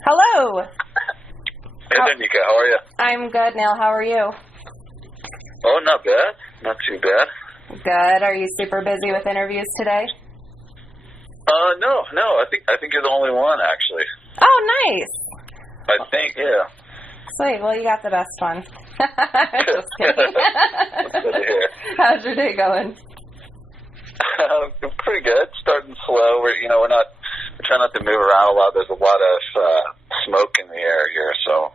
Hello. Hey, Danica, how are you? I'm good, Neal. How are you? Oh, not bad. Not too bad. Good. Are you super busy with interviews today? No. I think you're the only one, actually. Oh, nice. I think, yeah. Sweet. Well, you got the best one. Just kidding. That's good to hear. How's your day going? Pretty good. Starting slow. We're trying not to move around a lot. There's a lot of smoke in the air here, so.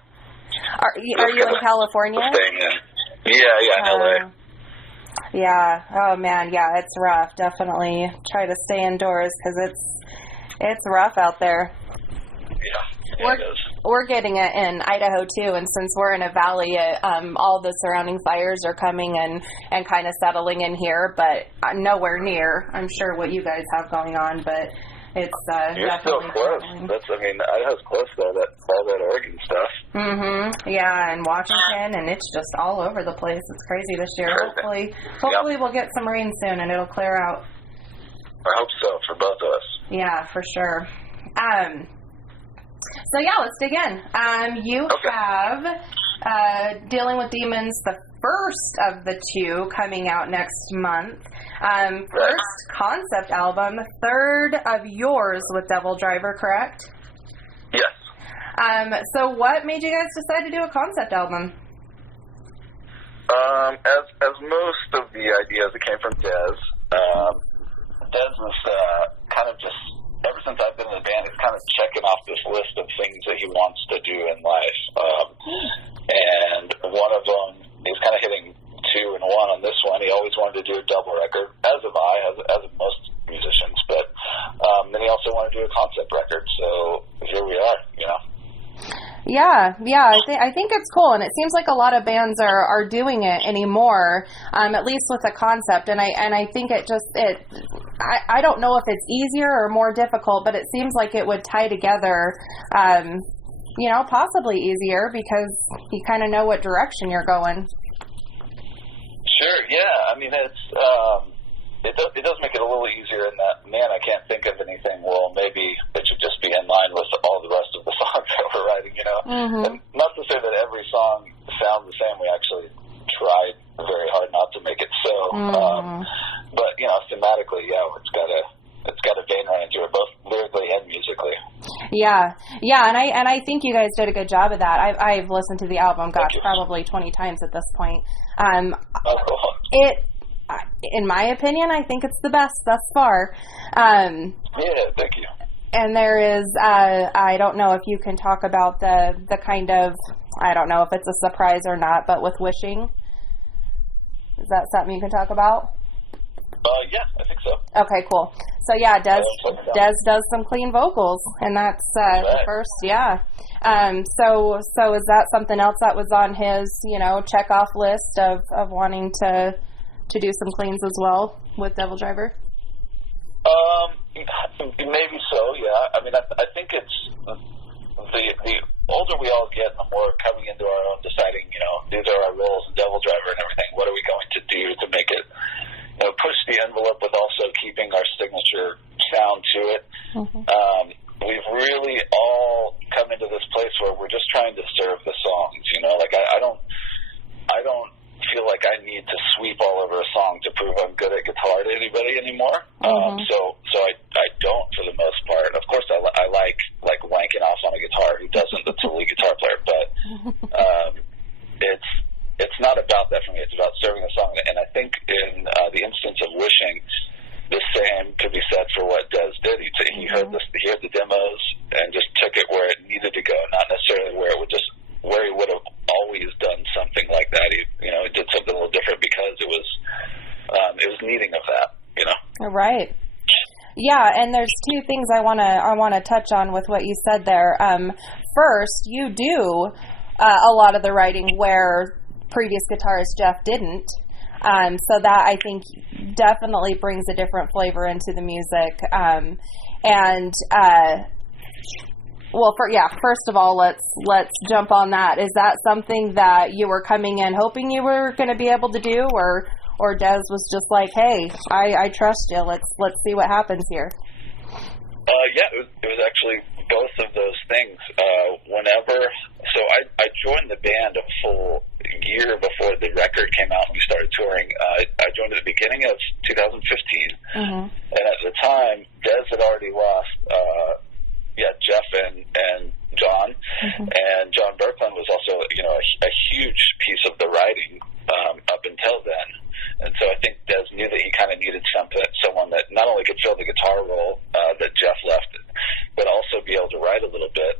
Are you in California? Staying in. Yeah, in LA. Yeah. Oh man. Yeah, it's rough. Definitely try to stay indoors because it's rough out there. Yeah, it is. We're getting it in Idaho too, and since we're in a valley, all the surrounding fires are coming and kind of settling in here, but nowhere near, I'm sure, what you guys have going on. But it's you're still close. Idaho's close though. All that Oregon stuff. Yeah, and Washington, and it's just all over the place. It's crazy this year. Crazy. Hopefully we'll get some rain soon, and it'll clear out. I hope so for both of us. Yeah, for sure. So yeah, let's dig in. You have Dealing with Demons, the first of the two, coming out next month. First concept album, third of yours with Devildriver, correct? Yes. So what made you guys decide to do a concept album? As most of the ideas that came from Des was kind of just, ever since I've been in the band, he's kind of checking off this list of things that he wants to do in life. And one of them is kind of hitting 2 in 1 on this one. He always wanted to do a double record, as have I, as have most musicians. But then he also wanted to do a concept record. So here we are, Yeah. I think it's cool, and it seems like a lot of bands are doing it anymore, at least with a concept. And I think I don't know if it's easier or more difficult, but it seems like it would tie together, possibly easier because you kind of know what direction you're going. Sure. Yeah. I mean, it does make it a little easier in that, man, I can't think of anything. Well, maybe it should just be in line with all the rest of the songs that we're writing, And not to say that every song sounds the same. We actually tried very hard not to make it so. But, thematically, it's got a vein right into it, both lyrically and musically. Yeah, and I think you guys did a good job of that. I've listened to the album, probably 20 times at this point. Cool. In my opinion, I think it's the best thus far. Yeah, thank you. And there is, I don't know if you can talk about the kind of, I don't know if it's a surprise or not, but with Wishing, is that something you can talk about? Yeah, I think so. Okay, cool. So yeah, Des does some clean vocals, and that's the first, yeah. So is that something else that was on his, check off list of wanting to do some cleans as well with Devildriver? Maybe so, yeah. I mean, I think it's the older we all get, the more coming into our own, deciding, these are our roles in Devildriver and everything. What are we going to do to make it, push the envelope, but also keeping our signature sound to it? We've really all come into this place where we're just trying to serve the songs, I don't feel like I need to sweep all over a song to prove I'm good at guitar to anybody anymore. So I don't, for the most part. Of course, I like wanking off on a guitar. Who doesn't? That's a lead guitar player. But it's not about that for me. It's about serving the song. And I think in the instance of Wishing, the same could be said for what Des did. He heard the demos and just took it where it needed to go, not necessarily where he would have always done something like that. He did something a little different because it was needing of that, Right. Yeah, and there's two things I wanna touch on with what you said there. First, you do a lot of the writing where previous guitarist Jeff didn't. So that, I think, definitely brings a different flavor into the music. First of all, let's jump on that. Is that something that you were coming in hoping you were going to be able to do, or Des was just like, hey, I trust you. Let's see what happens here. Yeah, it was actually both of those things. So I joined the band a full year before the record came out and we started touring. I joined at the beginning of 2015, and at the time, Des had already lost, Jeff and John, and John Berkland was also, a huge piece of the writing up until then. And so I think Des knew that he kind of needed someone that not only could fill the guitar role that Jeff left, but also be able to write a little bit.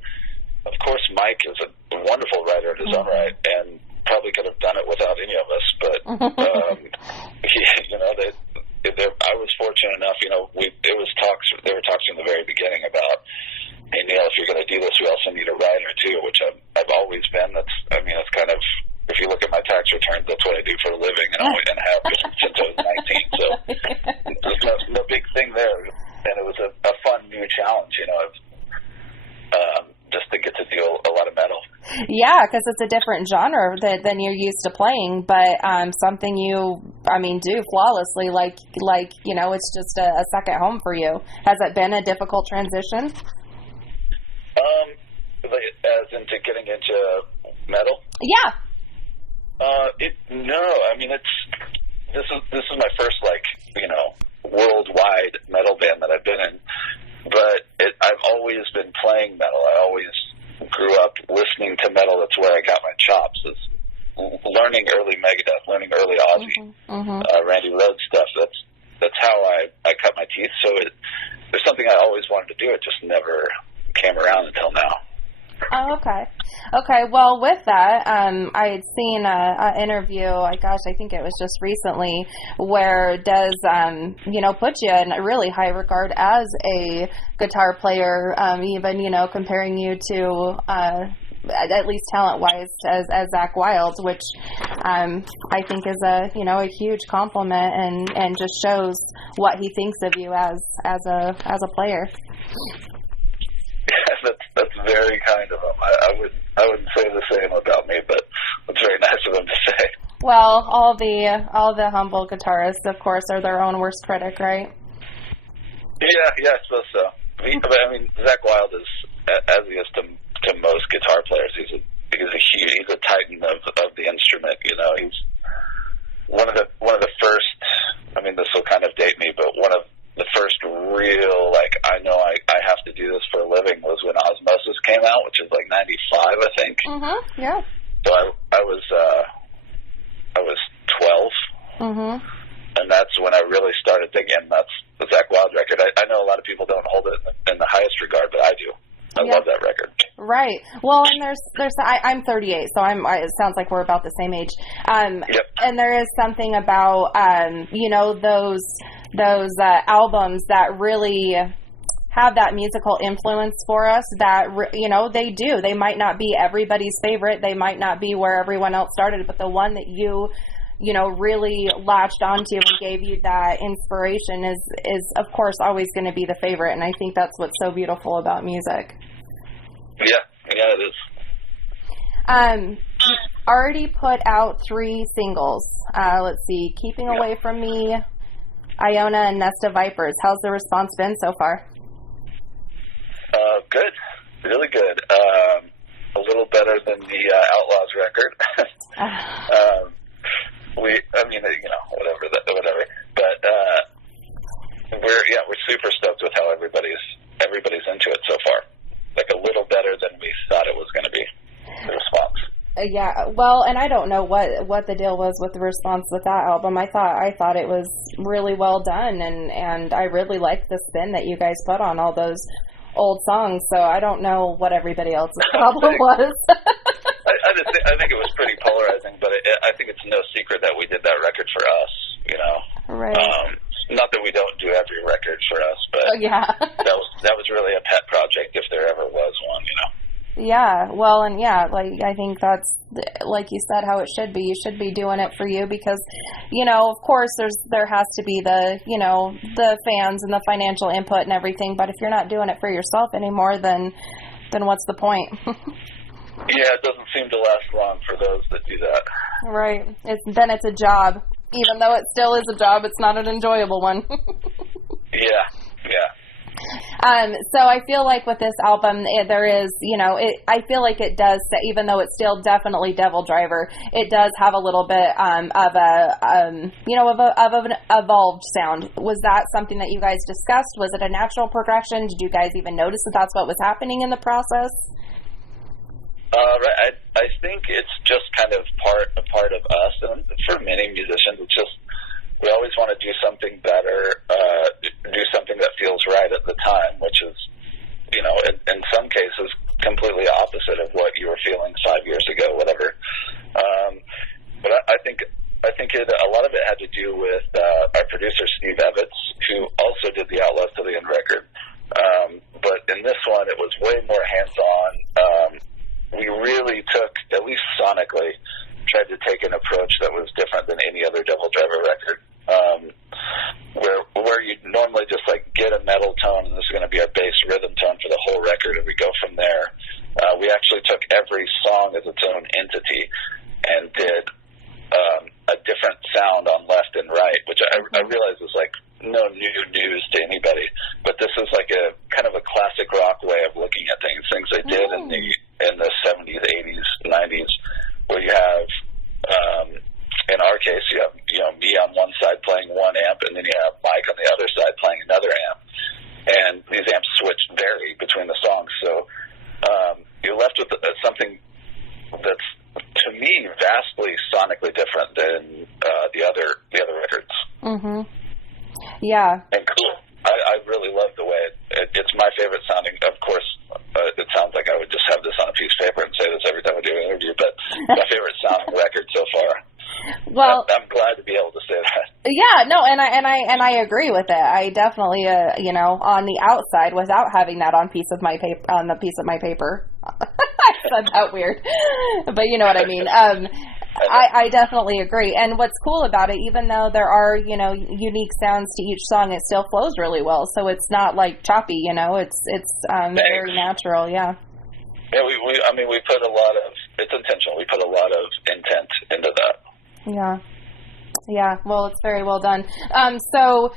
Of course, Mike is a wonderful writer in his own right, and probably could have done it without any of us. But I was fortunate enough. There were talks from the very beginning about, hey, Neal, if you're going to do this, we also need a writer too, which I've always been. That's kind of, if you look at my tax returns, that's what I do for a living, and have since I was 19. So there's no big thing there, and it was a fun new challenge, just to get to do a lot of metal. Yeah, because it's a different genre than you're used to playing, but something you, do flawlessly. Like it's just a second home for you. Has it been a difficult transition? As into getting into metal? Yeah. This is my first worldwide metal band that I've been in, but I've always been playing metal. I always grew up listening to metal. That's where I got my chops. Is learning early Megadeth, learning early Ozzy, Randy Rhoads stuff. That's how I cut my teeth. So there's something I always wanted to do. It just never came around until now. Oh, okay. Okay, well, with that, I had seen an interview, I think it was just recently, where Des, put you in a really high regard as a guitar player, even, comparing you to, at least talent-wise, as Zakk Wylde, which I think is a huge compliment and just shows what he thinks of you as a player. Yeah, that's very kind of him. I wouldn't say the same about me, but it's very nice of him to say. Well, all the humble guitarists, of course, are their own worst critic, right? Yeah, I suppose so. Zakk Wylde is, as he is to most guitar players, he's a titan of the instrument. He's one of the first. This will kind of date me, but one of the first real, I know I have to do this for a living was when Osmosis came out, which is 95, I think. Yeah. So I was 12. And that's when I really started thinking, that's the Zakk Wylde record. I know a lot of people don't hold it in the highest regard, but I do. I love that record. Right. Well, and I'm 38, so it sounds like we're about the same age. Yep. And there is something about, those albums that really have that musical influence for us that, they do. They might not be everybody's favorite. They might not be where everyone else started, but the one that you really latched onto and gave you that inspiration is of course always going to be the favorite. And I think that's what's so beautiful about music. Yeah, it is. You already put out 3 singles. Let's see, Keeping Away From Me, Iona, and Nest of Vipers. How's the response been so far? Good. Really good. A little better than the Outlaws record. Whatever. But we're super stoked with how everybody's into it so far. A little better than we thought it was going to be, the response. Yeah, well, and I don't know what the deal was with the response with that album. I thought it was really well done, and I really liked the spin that you guys put on all those old songs. So I don't know what everybody else's problem was. I think it was pretty polarizing, but I think it's no secret that we did that record for us. Right. Not that we don't do every record for us, but that was really a pet project if there ever was one. Yeah, well, and I think that's, like you said, how it should be. You should be doing it for you because, of course there has to be the, the fans and the financial input and everything, but if you're not doing it for yourself anymore, then what's the point? Yeah, it doesn't seem to last long for those that do that. Right. Then it's a job. Even though it still is a job, it's not an enjoyable one. Yeah. So I feel like with this album, there is, I feel like it does, even though it's still definitely Devildriver, it does have a little bit of an evolved sound. Was that something that you guys discussed? Was it a natural progression? Did you guys even notice that that's what was happening in the process? I think it's just kind of a part of us, and for many musicians, it's just we always want to do something better, do something that feels right at the time, which is, in some cases, completely opposite of what you were feeling 5 years ago, whatever. But I think a lot of it had to do with our producer, Steve Evans, who also did the Outlaws to the End record. But in this one, it was way more hands-on. We really took, at least sonically, tried to take an approach that was different than any other Devildriver record. Where you normally just get a metal tone and this is going to be our bass rhythm tone for the whole record and we go from there. We actually took every song as its own entity and did a different sound on left and right, which I realize is no new news to anybody, but this is a kind of a classic rock way of looking at things they did in the 70s, 80s, 90s, where you have in our case you have me on one side playing one amp and then you have Mike on the other side playing another amp, and these amps switch vary between the songs, so you're left with something that's, to me, vastly sonically different than the other records. Mm-hmm. Yeah. And cool. I really love the way it's my favorite sounding. Of course, it sounds like I would just have this on a piece of paper and say this every time I do an interview, but my favorite sounding record so far. Well, I'm glad to be able to say that. Yeah, no, and I agree with it. I definitely, on the outside, without having that on the piece of my paper. I said that weird, but you know what I mean. I definitely agree. And what's cool about it, even though there are, unique sounds to each song, it still flows really well. So it's not choppy, it's very natural. Yeah. Yeah, we put a lot of, it's intentional. We put a lot of intent into that. Yeah. Yeah. Well, it's very well done. So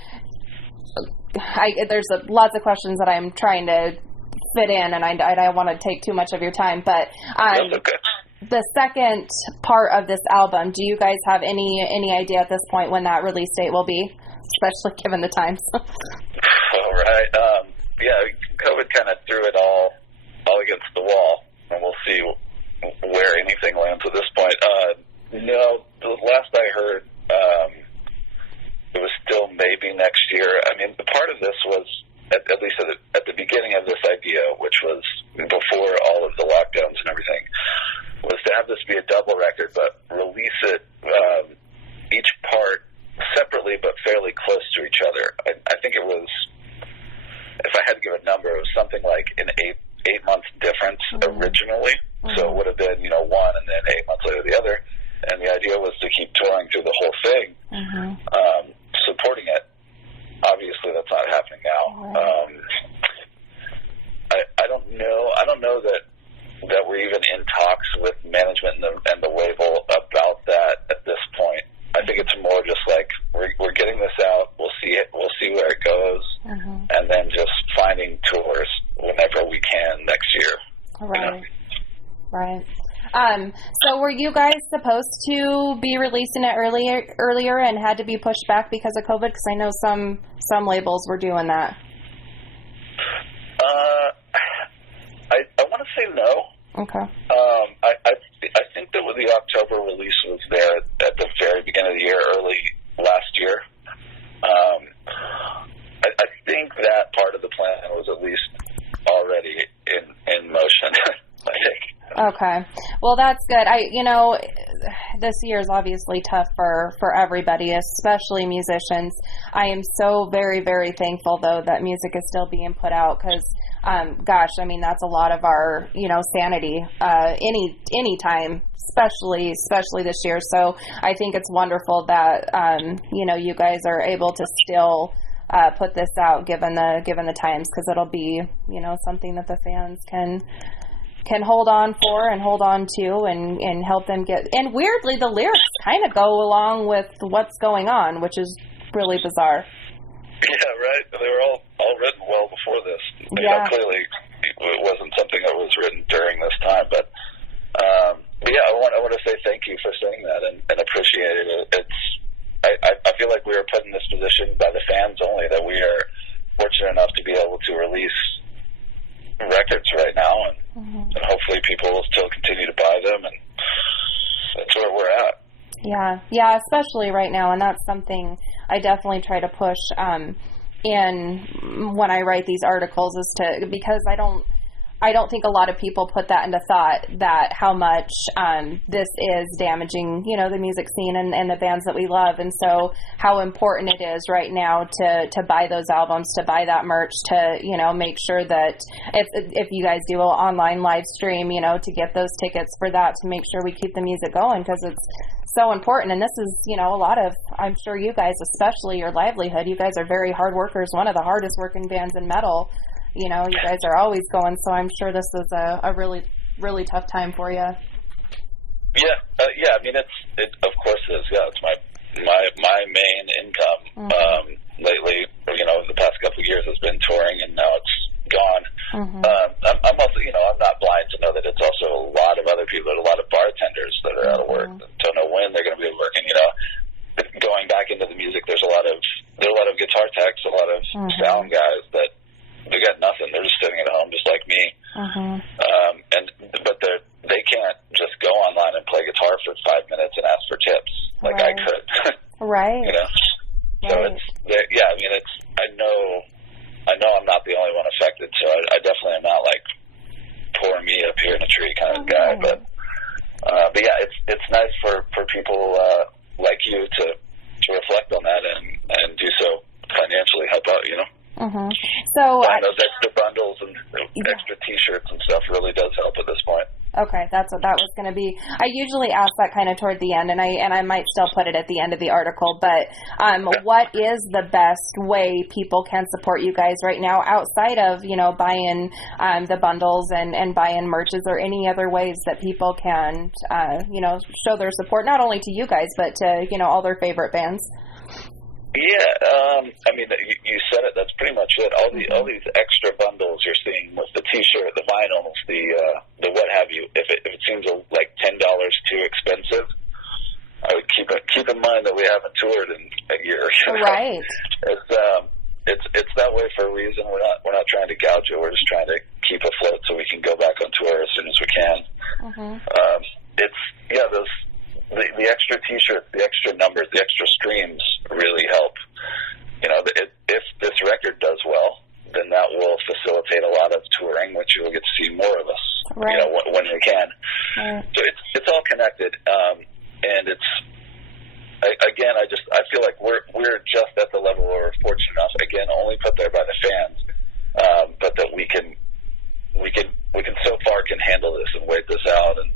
there's lots of questions that I'm trying to fit in, and I don't want to take too much of your time, but, that's okay. The second part of this album, do you guys have any idea at this point when that release date will be, especially given the times? All right. COVID kind of threw it all against the wall, and we'll see where anything lands at this point. No, the last I heard, it was still maybe next year. I mean, the part of this was, at least at the beginning of this idea, which was before all of the lockdowns and everything, was to have this be a double record, but release it, each part separately but fairly close to each other. I think it was, if I had to give a number, it was something like an 8-month difference originally. Mm-hmm. So it would have been, one and then 8 months later the other. And the idea was to keep touring through the whole thing, supporting it. Obviously, that's not happening now. I don't know that we're even in talks with management and the label about that at this point. I think it's more just we're getting this out. We'll see where it goes, and then just finding tours whenever we can next year. Right. Right. So were you guys supposed to be releasing it earlier and had to be pushed back because of COVID? Because I know some labels were doing that. I want to say no. Okay. I think that the October release was there at the very beginning of the year, early last year. I think that part of the plan was at least already in motion. I think. Okay. Well, that's good. This year is obviously tough for everybody, especially musicians. I am so very, very thankful, though, that music is still being put out because, that's a lot of our, sanity, any time, especially this year. So I think it's wonderful that, you guys are able to still put this out given the times, because it'll be, something that the fans can hold on for and hold on to and help them get, and weirdly the lyrics kind of go along with what's going on, which is really bizarre. Yeah, right. They were all written well before this. Yeah. Clearly, it wasn't something that was written during this time. But yeah, I want to say thank you for saying that and appreciate it. I feel like we are put in this position by the fans only, that we are fortunate enough to be able to release records right now, and hopefully people will still continue to buy them, and that's where we're at. Yeah, especially right now, and that's something I definitely try to push in when I write these articles, because I don't think a lot of people put that into thought, that how much this is damaging, the music scene and the bands that we love. And so how important it is right now to buy those albums, to buy that merch, to, make sure that if you guys do an online live stream, to get those tickets for that, to make sure we keep the music going, because it's so important. And this is, a lot of, I'm sure you guys, especially your livelihood, you guys are very hard workers, one of the hardest working bands in metal. You guys are always going, so I'm sure this is a really, really tough time for you. Yeah. I mean, it of course is. Yeah, it's my main income lately. The past couple of years has been touring, and now it's gone. I'm also, I'm not blind to know that it's also a lot of other people. There's a lot of bartenders that are out of work that don't know when they're going to be working. Going back into the music, there's a lot of guitar techs, a lot of sound guys that. They got nothing. They're just sitting at home, just like me. But they can't just go online and play guitar for 5 minutes and ask for tips like I could. Right. So it's I mean, I know I'm not the only one affected. So I definitely am not like poor me up here in a tree kind of guy. But yeah, it's nice for people like you to reflect on that and do so financially, help out. So those extra bundles and extra T-shirts and stuff really does help at this point. Okay, that's what that was going to be. I usually ask that kind of toward the end, and I might still put it at the end of the article. But what is the best way people can support you guys right now, outside of buying the bundles and buying merch? Is there any other ways that people can show their support, not only to you guys but to all their favorite bands? Yeah, I mean, you said it. That's pretty much it. All these extra bundles you're seeing with the T-shirt, the vinyls, the what have you. If it seems like $10 too expensive, I would keep in mind that we haven't toured in a year. Right. It's that way for a reason. We're not trying to gouge it. We're just trying to keep afloat so we can go back on tour as soon as we can. The extra T-shirts, the extra numbers, the extra streams really help. If this record does well, then that will facilitate a lot of touring, which you'll get to see more of us, when we can. So it's all connected, and I feel like we're just at the level where we're fortunate enough, again, only put there by the fans, but that we can so far can handle this and wait this out and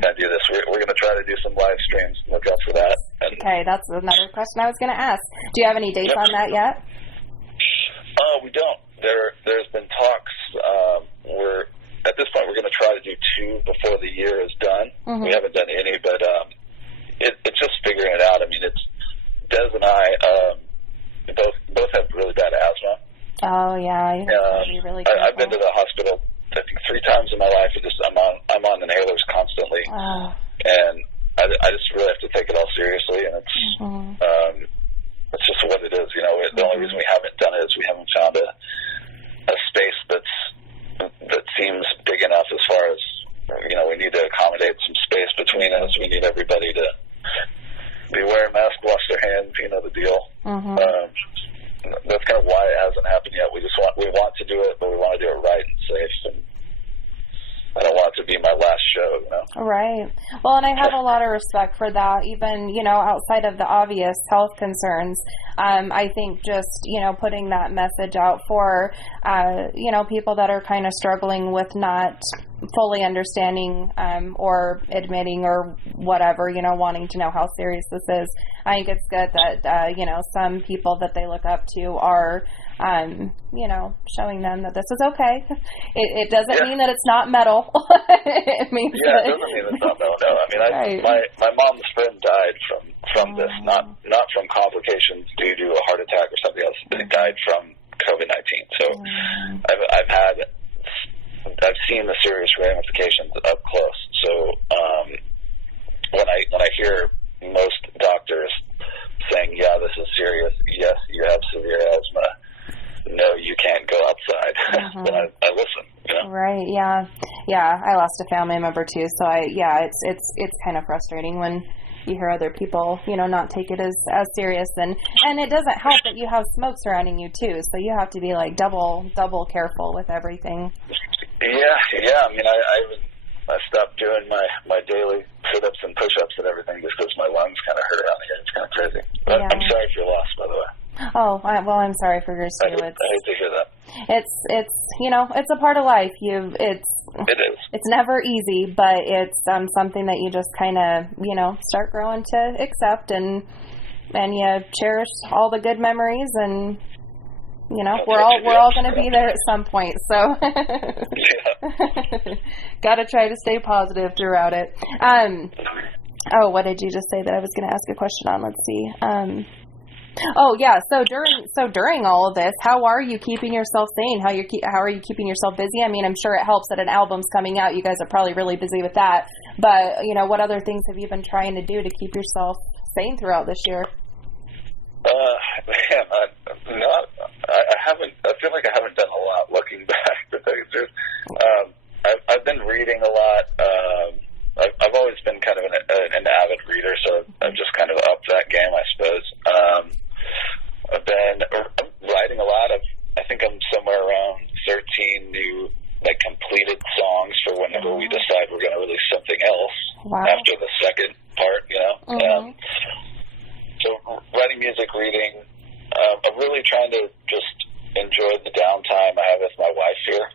kind of do this. We're going to try to do some live streams. Look out for that. Okay, that's another question I was going to ask. Do you have any dates on that yet? We don't. There's been talks. At this point we're going to try to do 2 before the year is done. We haven't done any, but it's just figuring it out. I mean, it's Des and I both have really bad asthma. Oh yeah, really. I've been to the hospital I think 3 times in my life. I'm on inhalers constantly, and I just really have to take it all seriously. And it's just what it is. The only reason we haven't done it is we haven't found a space that seems big enough as far as we need to accommodate some space between us. We need everybody to be wearing masks, wash their hands. The deal. That's kind of why it hasn't happened yet. We want to do it, but we want to do it right and safe, and I don't want it to be my last show, Right. Well, and I have a lot of respect for that, even, outside of the obvious health concerns. I think just, putting that message out for, people that are kind of struggling with not fully understanding or admitting or whatever, wanting to know how serious this is. I think it's good that, some people that they look up to are, showing them that this is okay. It doesn't mean that it's not metal. It means it doesn't mean it's not metal. No, I mean, my mom's friend died from from this, not from complications due to a heart attack or something else. They died from COVID-19. So I've seen the serious ramifications up close. So when I hear most doctors saying, yeah, this is serious, yes, you have severe asthma, no, you can't go outside, then I listen, you know? Right, yeah. I lost a family member too, so it's kind of frustrating when you hear other people, not take it as serious, and it doesn't help that you have smoke surrounding you too, so you have to be like double careful with everything. Yeah. I mean, I stopped doing my daily sit-ups and push-ups and everything just because my lungs kind of hurt around here. It's kind of crazy. But yeah. I'm sorry for your loss, by the way. Oh, well, I'm sorry for yours too. I hate to hear that. It's a part of life. It is. It's never easy, but it's something that you just kind of, start growing to accept, and you cherish all the good memories, and we're all going to be there at some point, so got to try to stay positive throughout it. What did you just say that I was going to ask a question on? Let's see. So during all of this, how are you keeping yourself sane? How are you keeping yourself busy? I mean, I'm sure it helps that an album's coming out. You guys are probably really busy with that. But, what other things have you been trying to do to keep yourself sane throughout this year? I haven't. I feel like I haven't done a lot looking back, to tell you the truth. I've been reading a lot. I've always been kind of an avid reader, so I've just kind of upped that game, I suppose. I've been writing a lot. I think I'm somewhere around 13 new, completed songs for whenever we decide we're going to release something else. Wow. After the second part, So writing music, reading. I'm really trying to just enjoy the downtime I have with my wife here.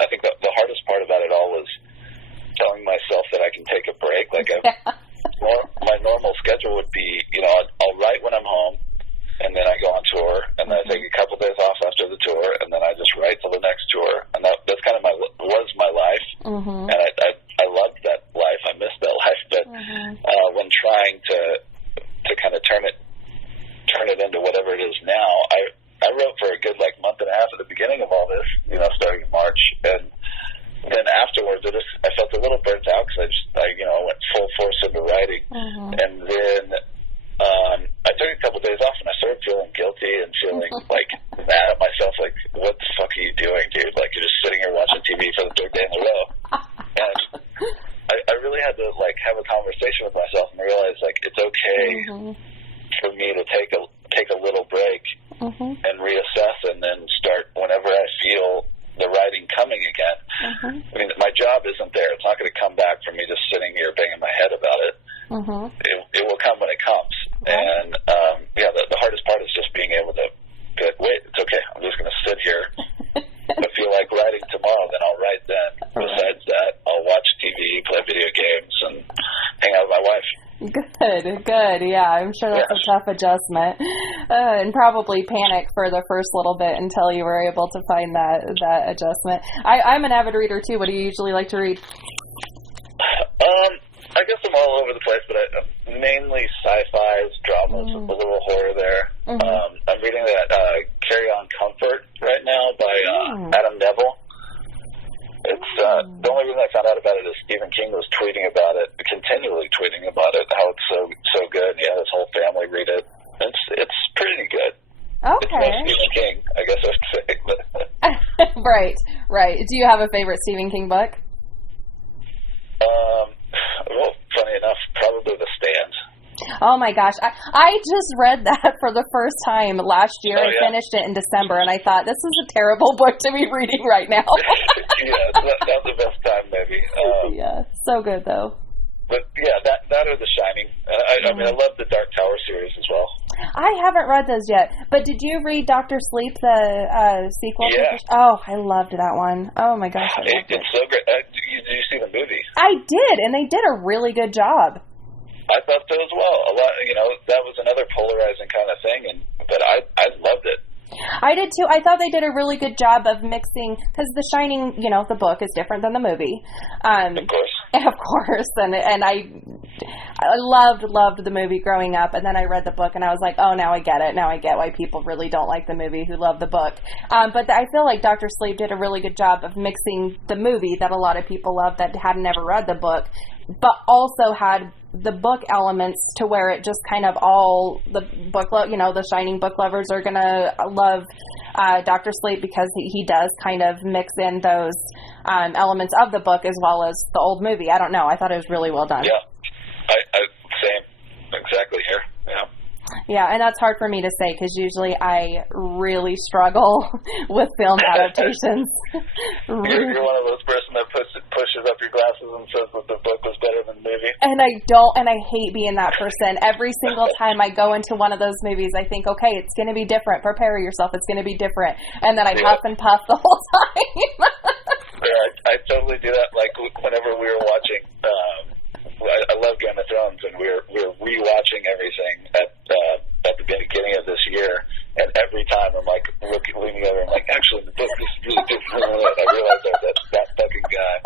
I think the hardest part about it all was telling myself that I can take a break. My normal schedule would be, I'll write when I'm home, and then I go on tour, and then I take a couple days off after the tour, and then I just write till the next tour. And that's kind of was my life. And I loved that life. I missed that life. But when trying to kind of turn it into whatever it is now, I wrote for a good month and a half at the beginning of all this, starting in March, and then afterwards I felt a little burnt out because I went full force into writing, and then I took a couple days off, and I started feeling guilty and feeling mad at myself, what the fuck are you doing, dude? You're just sitting here watching TV for the third day in a row. And I really had to have a conversation with myself and realize it's okay for me to take a little break and reassess, and then start whenever I feel the writing coming again. I mean, my job isn't there. It's not going to come back from me just sitting here banging my head about it. It will come when it comes. And the hardest part is just being able to be wait, it's okay. I'm just going to sit here. If I feel like writing tomorrow, then I'll write then. Besides that, I'll watch TV, play video games, and hang out with my wife. Good. Yeah, I'm sure that's a tough adjustment, and probably panic for the first little bit until you were able to find that adjustment. I'm an avid reader too. What do you usually like to read? I guess I'm all over the place, but I'm mainly sci-fis, dramas, a little horror there. I'm reading that Carry On Comfort right now by Adam Neville. It's the only reason I found out about it is Stephen King was tweeting about it, continually tweeting about it, how it's so good. Yeah, his whole family read it. It's pretty good. Okay. It's Stephen King, I guess I would say. Right. Do you have a favorite Stephen King book? Well, funny enough, probably The Stand. Oh my gosh, I just read that for the first time last year. I finished it in December, and I thought, this is a terrible book to be reading right now. That's the best time, maybe. So good though. But that or The Shining. I mean, I love the Dark Tower series as well. I haven't read those yet, but did you read Dr. Sleep, the sequel? Yeah. Oh, I loved that one. Oh my gosh, it's so great. Did you see the movie? I did, and they did a really good job. I thought so as well. A lot, that was another polarizing kind of thing, but I loved it. I did too. I thought they did a really good job of mixing, because The Shining, the book is different than the movie. Of course. Of course, and I loved the movie growing up, and then I read the book, and I was like, oh, now I get it. Now I get why people really don't like the movie who love the book. But I feel like Dr. Sleep did a really good job of mixing the movie that a lot of people love that had never read the book, but also had the book elements to where it just kind of all the book, the Shining book lovers are gonna love Dr. Sleep because he does kind of mix in those elements of the book as well as the old movie. I don't know. I thought it was really well done. Yeah, I same exactly here. Yeah. Yeah, and that's hard for me to say because usually I really struggle with film adaptations. You're one of those person that pushes up your glasses and says that the book was better than the movie. And I hate being that person. Every single time I go into one of those movies, I think, okay, it's going to be different. Prepare yourself. It's going to be different. And then I huff and puff the whole time. Yeah, I totally do that. Like whenever we were watching, I love Game of Thrones, and we were rewatching everything at the beginning of this year, and every time I'm like leaning over, I'm like, actually, the book is really different. I realized that fucking guy.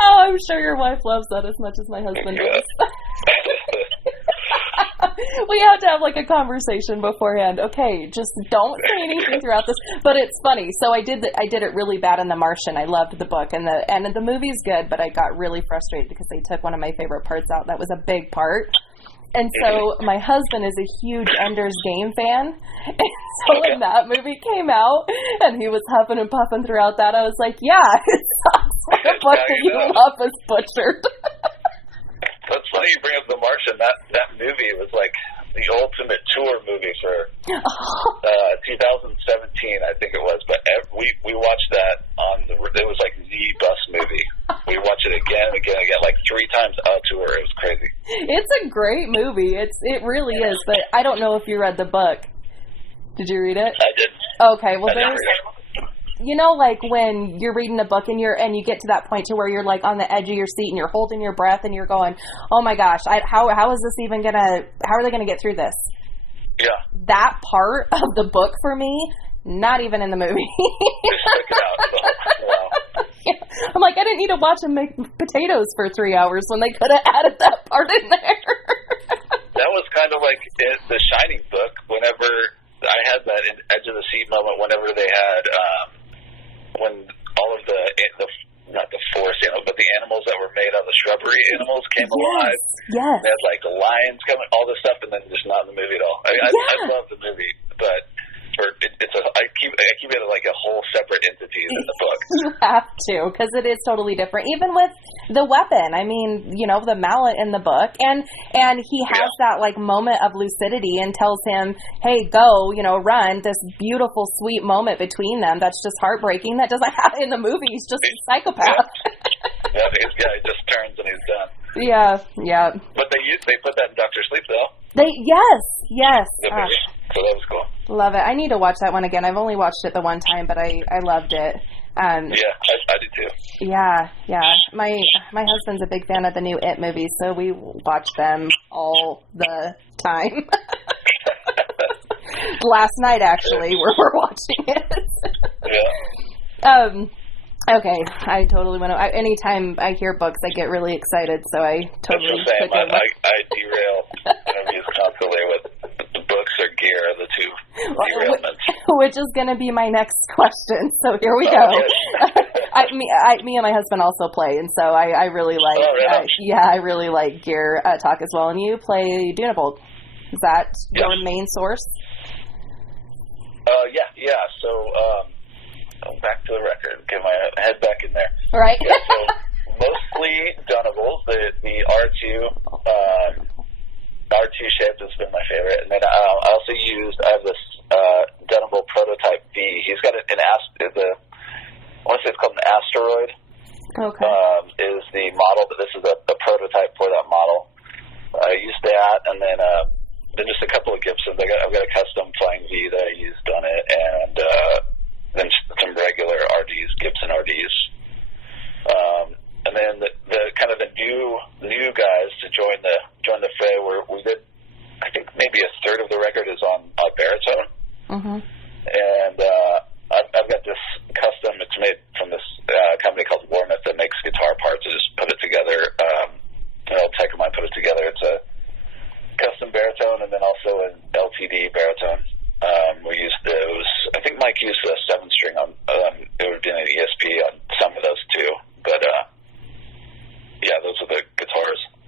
Oh, I'm sure your wife loves that as much as my husband does. We have to have like a conversation beforehand. Okay, just don't say anything throughout this. But it's funny. So I did it really bad in The Martian. I loved the book, and the movie's good, but I got really frustrated because they took one of my favorite parts out. That was a big part. And so my husband is a huge Ender's Game fan. And so when that movie came out and he was huffing and puffing throughout that, I was like, yeah, it sucks when a book that you love is butchered. That's funny you bring up The Martian. That movie was like the ultimate tour movie for 2017, I think it was. But we watched that it was like the bus movie. We watched it again and again and again, like 3 times a tour. It was crazy. It's a great movie. It really is. But I don't know if you read the book. Did you read it? I did. Okay. Well, like when you're reading a book and you get to that point to where you're like on the edge of your seat and you're holding your breath and you're going, oh my gosh, how is this even how are they gonna get through this? Yeah. That part of the book for me, not even in the movie. Just stick it out. Wow. Yeah. I'm like, I didn't need to watch them make potatoes for 3 hours when they could have added that part in there. That was kind of like the Shining book. Whenever I had that edge of the seat moment, whenever they had when all of the not the forest animals, but the animals that were made out of the shrubbery animals came alive. Yes. They had like the lions coming, all this stuff, and then just not in the movie at all. I love the movie, but I keep it like a whole separate entity in the book. You have to, because it is totally different. Even with the weapon, I mean, the mallet in the book, and he has that like moment of lucidity and tells him, "Hey, go, run." This beautiful, sweet moment between them. That's just heartbreaking. That doesn't happen in the movie. He's just a psychopath. Yeah, he just turns and he's done. Yeah. But they put that in Dr. Sleep though. Yes. So that was cool. Love it. I need to watch that one again. I've only watched it the one time, but I loved it. I did too. Yeah. My husband's a big fan of the new It movies, so we watch them all the time. Last night, actually, we're watching it. Yeah. Okay, I totally want to. Anytime I hear books, I get really excited, so I totally. That's the same. I derail interviews constantly with the books or gear are the two derailments. Which is going to be my next question. So here we go. Me and my husband also play, and so I really like. Oh, really? I really like gear talk as well. And you play Dunebolt. Is that your main source? Yeah. So. Back to the record. Get my head back in there. Right. Yeah, so mostly Dunables. The R2 shape has been my favorite, and then I have this Dunable prototype V. He's got I want to say it's called an Asteroid. Okay. Is the model, but this is a prototype for that model. I used that, and then just a couple of Gibsons. I've got a custom Flying V that I used on it, and then some regular RDs, Gibson RDs. And then the kind of the new guys to join the fray we did, I think maybe a third of the record is on baritone. Mm-hmm. And I've got this custom, it's made from this company called Warmouth that makes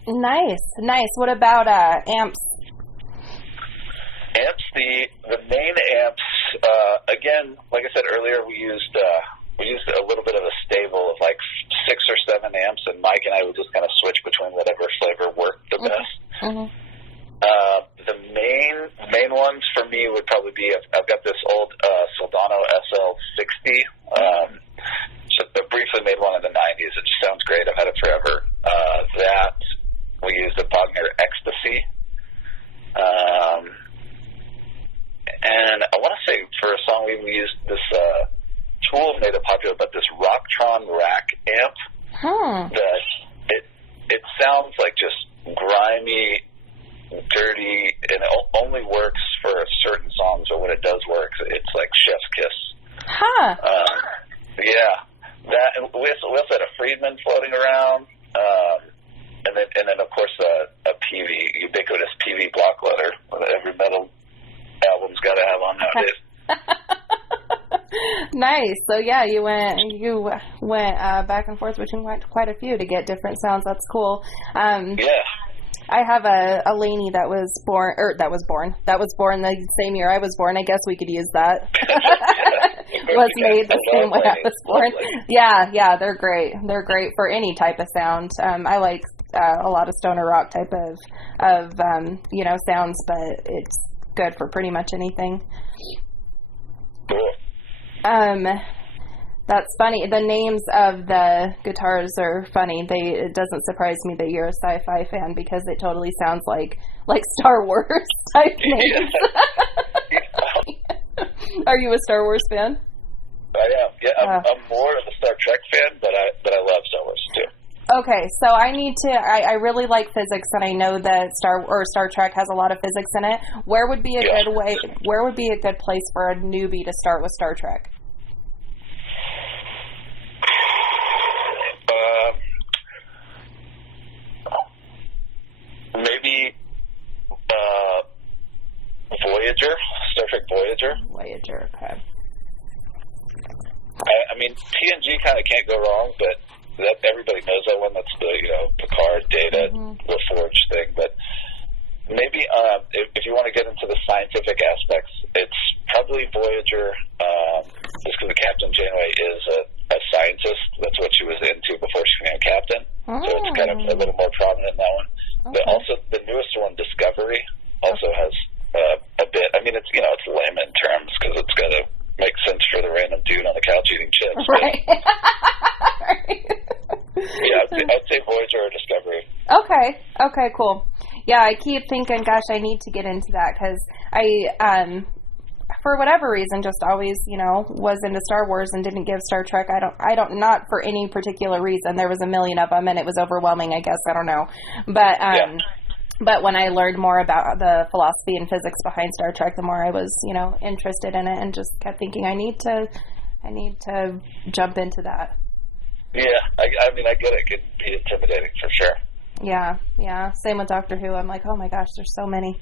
Nice. What about amps? Amps, the main amps, again, like I said earlier, we used a little bit of a stable of like 6 or 7 amps, and Mike and I would just kind of switch between whatever flavor worked the best. Mm-hmm. The main ones for me would probably be, I've got this old Soldano SL60. So I briefly made one in the 90s. It just sounds great. I've had it forever. That we used a Bogner Ecstasy. And I want to say for a song we used this Tool made it popular, but this Rocktron rack amp that it sounds like just grimy, dirty, and it only works for certain songs, but when it does work, it's like chef's kiss. Yeah, that, and we also had a Friedman floating around, and then of course a PV, ubiquitous PV block letter that every metal album's got to have on nowadays. Nice. So yeah, you went back and forth between quite a few to get different sounds. That's cool. Yeah. I have a Laney that was born the same year I was born. I guess we could use that. Was made the same way I was born. Yeah, they're great. They're great for any type of sound. I like a lot of stoner rock type of sounds, but it's good for pretty much anything. Cool. That's funny. The names of the guitars are funny. It doesn't surprise me that you're a sci-fi fan because it totally sounds like Star Wars type names. Are you a Star Wars fan? I am. Yeah, I'm more of a Star Trek fan, but I love Star Wars too. Okay, so I really like physics, and I know that Star Trek has a lot of physics in it. Where would be a good place for a newbie to start with Star Trek? Maybe Voyager, Star Trek Voyager. Voyager, okay. I mean, TNG kind of can't go wrong, but everybody knows that one. That's the Picard, Data, the Forge thing. But maybe if you want to get into the scientific aspects, it's probably Voyager, just because the Captain Janeway is a scientist. That's what she was into before she became captain. So it's kind of a little more prominent in that one. Okay. But also the newest one, Discovery, also has a bit. I mean, it's layman terms because it's got to make sense for the random dude on the couch eating chips. Right. Yeah, I'd say Voyager or Discovery. Okay, cool. Yeah, I keep thinking, gosh, I need to get into that because I, for whatever reason, just always, was into Star Wars and didn't give Star Trek. I don't, not for any particular reason. There was a million of them and it was overwhelming, I guess. I don't know. But, But when I learned more about the philosophy and physics behind Star Trek, the more I was, interested in it and just kept thinking, I need to jump into that. Yeah, I mean, I get it. It can be intimidating for sure. Yeah. Same with Doctor Who. I'm like, oh my gosh, there's so many.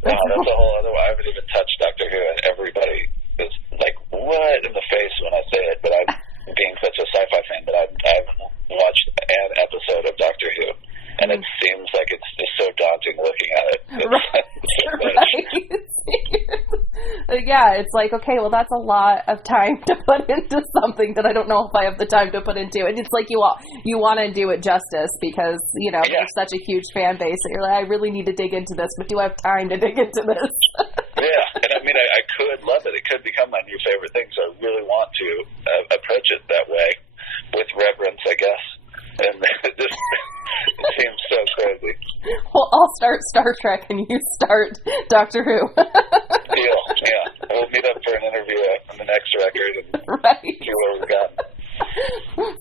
No, that's a whole other one. I haven't even touched Doctor Who, and everybody is like, what in the face when I say it, but I'm being such a sci-fi fan that I've watched an episode of Doctor Who. And it seems like it's just so daunting looking at it. Right. Yeah, it's like, okay, well, that's a lot of time to put into something that I don't know if I have the time to put into. And it's like you want to do it justice because, there's such a huge fan base. And you're like, I really need to dig into this, but do I have time to dig into this? Yeah, and I mean, I could love it. It could become my new favorite thing, so I really want to approach it that way with reverence, I guess. And it seems so crazy. Well, I'll start Star Trek and you start Doctor Who. Deal, yeah. We'll meet up for an interview on the next record and see what we've got.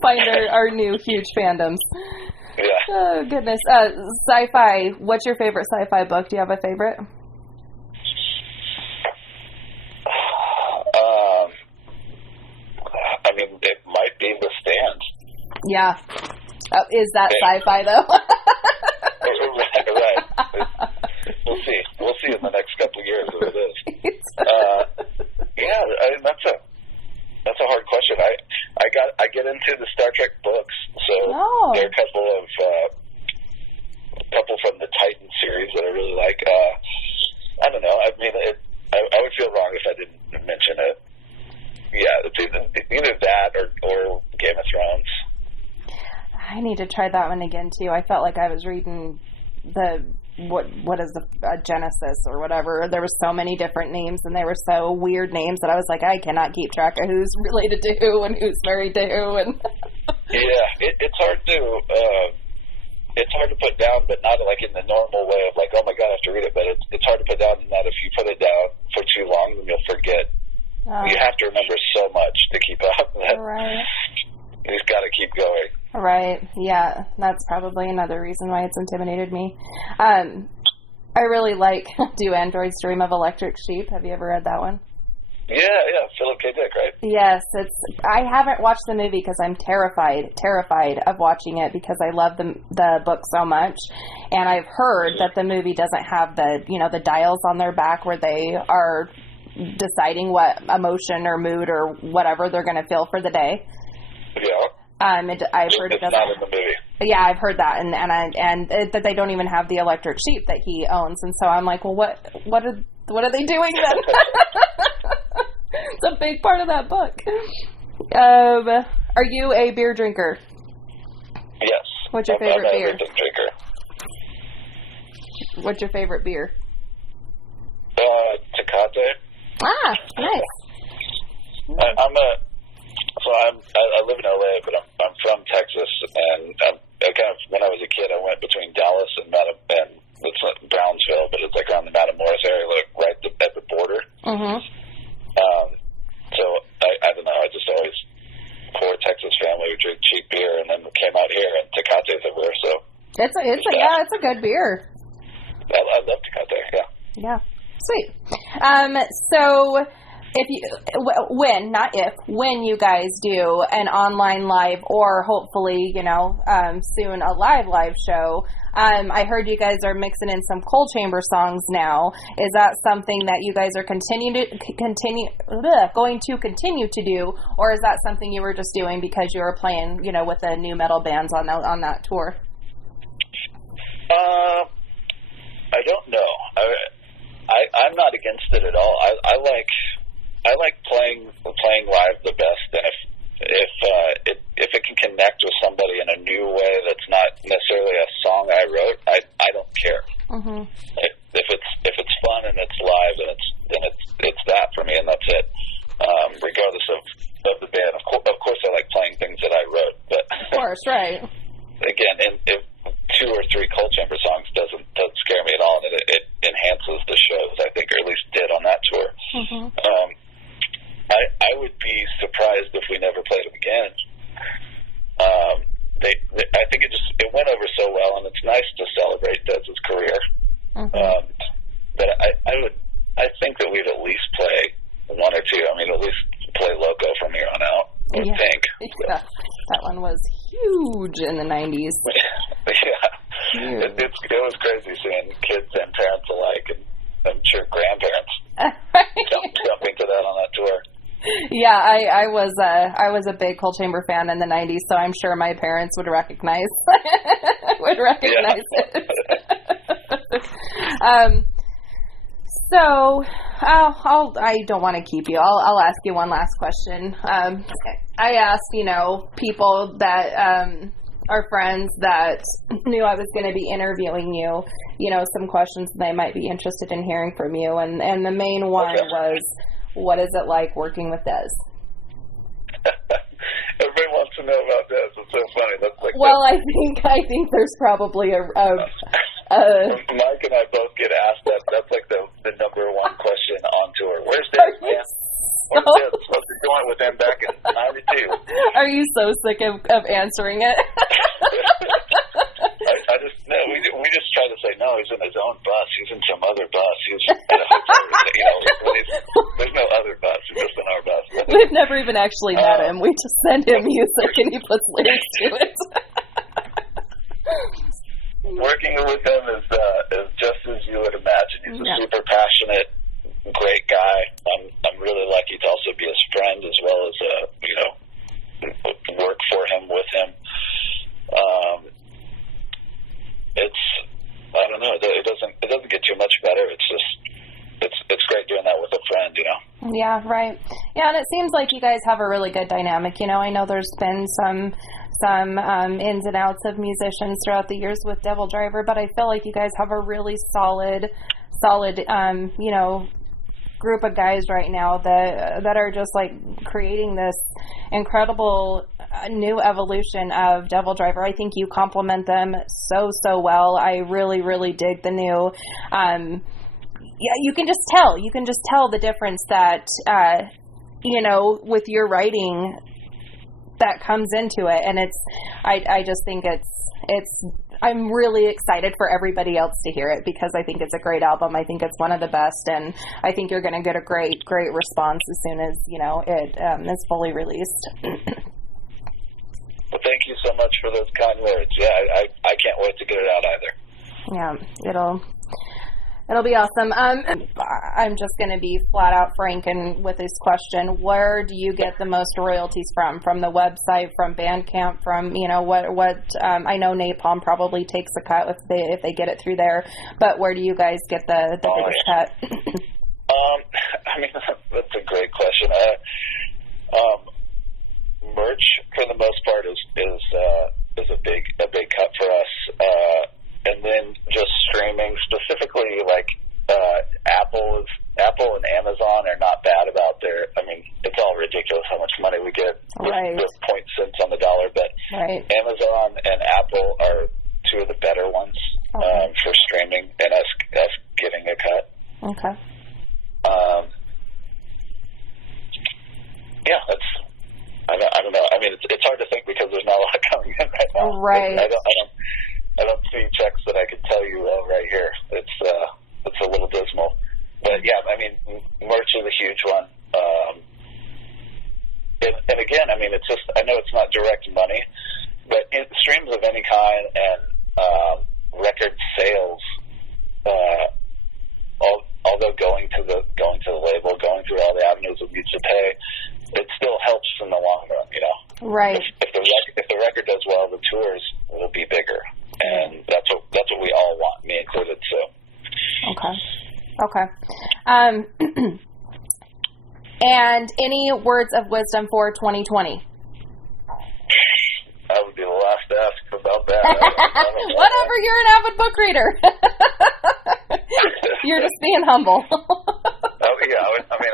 Find our new huge fandoms. Yeah. Oh, goodness. Sci-fi. What's your favorite sci-fi book? Do you have a favorite? I mean, it might be The Stand. Yeah. Is that sci-fi, though? Right. We'll see in the next couple of years if it is. Yeah, I mean, that's a hard question. I get into the Star Trek books, so there are a couple of couple from the Titan series that I really like. I don't know. I mean, I would feel wrong if I didn't mention it. Yeah, it's either that or Game of Thrones. I need to try that one again too. I felt like I was reading what is Genesis or whatever. There were so many different names, and they were so weird names that I was like, I cannot keep track of who's related to who and who's married to who. And yeah, it's hard to put down, but not like in the normal way of like, oh my God, I have to read it. But it's hard to put down in that if you put it down for too long, then you'll forget. You have to remember so much to keep up. Right. You just got to keep going. Right. Yeah, that's probably another reason why it's intimidated me. I really like Do Androids Dream of Electric Sheep? Have you ever read that one? Yeah, Philip K. Dick, right? Yes, I haven't watched the movie because I'm terrified of watching it because I love the book so much, and I've heard that the movie doesn't have the dials on their back where they are deciding what emotion or mood or whatever they're going to feel for the day. Yeah. I've heard it's not in the movie. Yeah, I've heard that, and that they don't even have the electric sheep that he owns, and so I'm like, well, what are they doing then? It's a big part of that book. Are you a beer drinker? Yes. What's your favorite beer? I'm a drinker. What's your favorite beer? Tecate. Ah, nice. I live in LA, but I'm from Texas, and I kind of, when I was a kid, I went between Dallas and it's not Brownsville, but it's like around the Matamoros area, like right at the border. Mm-hmm. So I don't know. I just always, poor Texas family would drink cheap beer, and then we came out here, and Tecate's everywhere. So it's a good beer. I love Tecate. Yeah. Yeah. Sweet. So when you guys do an online live or hopefully, soon a live show, I heard you guys are mixing in some cold chamber songs now. Is that something that you guys are going to continue to do, or is that something you were just doing because you were playing, with the new metal bands on that tour? I don't know. I'm not against it at all. I like playing live the best, and if it can connect with somebody in a new way that's not necessarily a song I wrote, I don't care. Mm-hmm. If it's fun and it's live, then it's that for me, and that's it. Regardless of the band, of course, I like playing things that I wrote, but of course, right. Again, if 2 or 3 cold chamber songs doesn't scare me at all, and it enhances the shows, I think, or at least did on that tour. Mm-hmm. I would be surprised if we never played them again. I think it went over so well, and it's nice to celebrate Dez's career. Mm-hmm. But I think that we'd at least play 1 or 2. I mean, at least play Loco from here on out. I would think. Yeah. That one was huge in the 90s. Yeah. It was crazy seeing kids and parents alike, and I'm sure grandparents jumping to that on that tour. Yeah, I was a big cold chamber fan in the 90s, so I'm sure my parents would recognize it. So I don't want to keep you. I'll ask you one last question. I asked, people that are friends that knew I was going to be interviewing you, some questions they might be interested in hearing from you, and the main one was, what is it like working with Dez? Everybody wants to know about Dez. It's so funny. That's like I think there's probably a Mike and I both get asked that. That's like the number one question on tour. Where's Dez, man? Where's Dez? What's he doing with them back in '92? Are you so sick of answering it? We just try to say, no, he's in his own bus. He's in some other bus. He's at a hotel. There's no other bus. He's just in our bus. We've never even actually met him. We just send him music and he puts lyrics to it. Working with him is just as you would imagine. He's a super passionate, great guy. I'm really lucky to also be his friend as well as work for him with him. Yeah, right. Yeah, and it seems like you guys have a really good dynamic. You know, I know there's been some ins and outs of musicians throughout the years with Devildriver, but I feel like you guys have a really solid, you know, group of guys right now that are just like creating this incredible new evolution of Devildriver. I think you complement them so well. I really dig the new. Yeah, you can just tell the difference that you know, with your writing that comes into it, and I just think it's I'm really excited for everybody else to hear it, because I think it's a great album. I think it's one of the best, and I think you're going to get a great response as soon as, you know, it is fully released. Well, thank you so much for those kind words. Yeah, I can't wait to get it out either. Yeah, it'll be awesome. I'm just going to be flat out frank and with this question. Where do you get the most royalties from? From the website, from Bandcamp, from, you know, what I know Napalm probably takes a cut if they get it through there, but where do you guys get the biggest cut? I mean, that's a great question. Merch, for the most part, is a big cut for us. And then just streaming, specifically like Apple and Amazon are not bad about their. I mean, it's all ridiculous how much money we get with point cents on the dollar, but Amazon and Apple are two of the better ones for streaming and us getting a cut. Okay. Yeah, that's. I don't know. I mean, it's hard to think because there's not a lot coming in right now. Right. I don't see checks that I could tell you right here. It's a little dismal, but yeah, I mean, merch is a huge one. And again, I mean, it's just, I know it's not direct money, but in streams of any kind and record sales, although going to the label, going through all the avenues of you to pay, it still helps in the long run, you know. Right. If the record does well, the tours will be bigger. And that's what we all want, me included. So. Okay. And any words of wisdom for 2020? I would be the last to ask about that. Whatever. You're an avid book reader. You're just being humble. Oh yeah. I mean,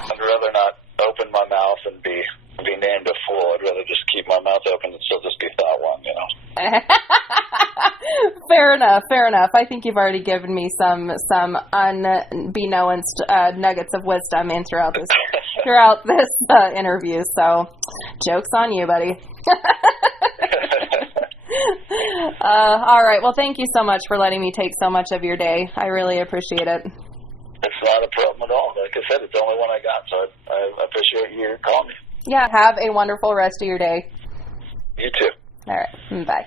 I'd rather not open my mouth and be named a fool. I'd rather just keep my mouth open and still just be thought one, you know. Fair enough. I think you've already given me some unbeknownst nuggets of wisdom in throughout this interview. So, joke's on you, buddy. All right. Well, thank you so much for letting me take so much of your day. I really appreciate it. It's not a problem at all. Like I said, it's the only one I got, so I appreciate you calling me. Yeah. Have a wonderful rest of your day. You too. All right. Bye.